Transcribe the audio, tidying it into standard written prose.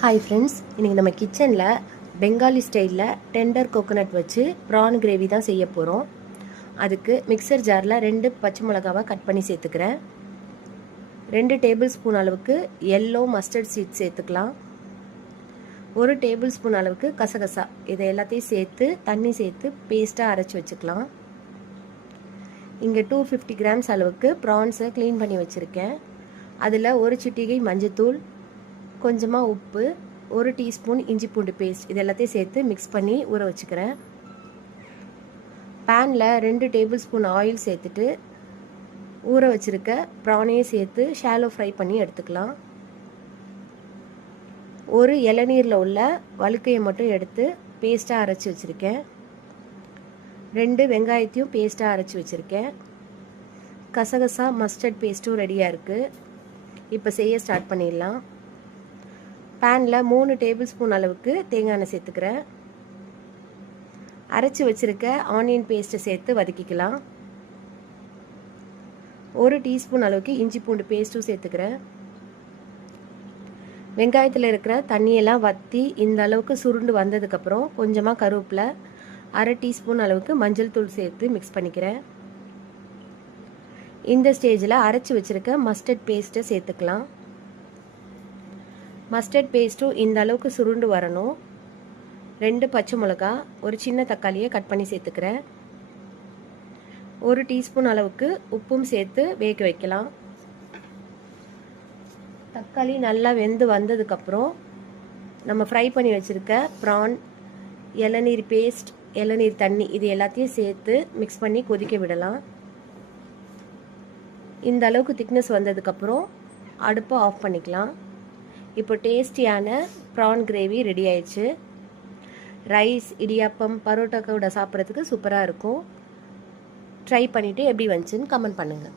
Hi friends, இன்றைக்கி நம்ம கிச்சனில் பெங்காலி ஸ்டைலில் டெண்டர் கோகோனட் வச்சு ப்ரான் கிரேவி தான் செய்ய போகிறோம். அதுக்கு மிக்சர் ஜாரில் 2 பச்சை மிளகாவை கட் பண்ணி சேர்த்துக்கிறேன். 2 டேபிள் ஸ்பூன் அளவுக்கு எல்லோ மஸ்டர்ட் சீட் சேர்த்துக்கலாம். 1 டேபிள் ஸ்பூன் அளவுக்கு கசகசா, இதை எல்லாத்தையும் சேர்த்து தண்ணி சேர்த்து பேஸ்ட்டாக அரைச்சி வச்சுக்கலாம். இங்கே 250 கிராம்ஸ் அளவுக்கு ப்ரான்ஸை க்ளீன் பண்ணி வச்சுருக்கேன். அதில் 1 சிட்டிகை மஞ்சத்தூள், கொஞ்சமாக உப்பு, 1 டீஸ்பூன் இஞ்சி பூண்டு பேஸ்ட், இது எல்லாத்தையும் சேர்த்து மிக்ஸ் பண்ணி ஊற வச்சுக்கிறேன். பேனில் 2 டேபிள் ஸ்பூன் ஆயில் சேர்த்துட்டு ஊற வச்சுருக்க ப்ரானையும் சேர்த்து ஷாலோ ஃப்ரை பண்ணி எடுத்துக்கலாம். ஒரு இளநீரில் உள்ள வழுக்கையை மட்டும் எடுத்து பேஸ்ட்டாக அரைச்சி வச்சுருக்கேன். 2 வெங்காயத்தையும் பேஸ்ட்டாக அரைச்சி வச்சுருக்கேன். கசகசா மஸ்டர்ட் பேஸ்ட்டும் ரெடியாக இருக்குது. இப்போ செய்ய ஸ்டார்ட் பண்ணிடலாம். பேனில் 3 டேபிள் ஸ்பூன் அளவுக்கு தேங்காய் எண்ணெய் சேர்த்துக்கிறேன். அரைச்சி வச்சுருக்க ஆனியன் பேஸ்ட்டை சேர்த்து வதக்கிக்கலாம். 1 டீஸ்பூன் அளவுக்கு இஞ்சி பூண்டு பேஸ்ட்டும் சேர்த்துக்கிறேன். வெங்காயத்தில் இருக்கிற தண்ணியெல்லாம் வற்றி இந்த அளவுக்கு சுருண்டு வந்ததுக்கப்புறம் கொஞ்சமாக கருவேப்பிலை, 1/2 டீஸ்பூன் அளவுக்கு மஞ்சள் தூள் சேர்த்து மிக்ஸ் பண்ணிக்கிறேன். இந்த ஸ்டேஜில் அரைச்சி வச்சுருக்க மஸ்டர்ட் பேஸ்ட்டை சேர்த்துக்கலாம். மஸ்டர்ட் பேஸ்ட்டும் இந்த அளவுக்கு சுருண்டு வரணும். 2 பச்சை மிளகா, ஒரு சின்ன தக்காளியை கட் பண்ணி சேர்த்துக்கிறேன். 1 டீஸ்பூன் அளவுக்கு உப்பும் சேர்த்து வேக வைக்கலாம். தக்காளி நல்லா வெந்து வந்ததுக்கப்புறம் நம்ம ஃப்ரை பண்ணி வச்சுருக்க ப்ரான், இளநீர் பேஸ்ட், இளநீர் தண்ணி, இது எல்லாத்தையும் சேர்த்து மிக்ஸ் பண்ணி கொதிக்க விடலாம். இந்த அளவுக்கு திக்னஸ் வந்ததுக்கப்புறம் அடுப்பை ஆஃப் பண்ணிக்கலாம். இப்போ டேஸ்டியான ப்ரான் கிரேவி ரெடி ஆயிடுச்சு. ரைஸ், இடியாப்பம், பரோட்டா கூட சாப்பிட்றதுக்கு சூப்பராக இருக்கும். ட்ரை பண்ணிவிட்டு எப்படி வந்துச்சுன்னு கமெண்ட் பண்ணுங்கள்.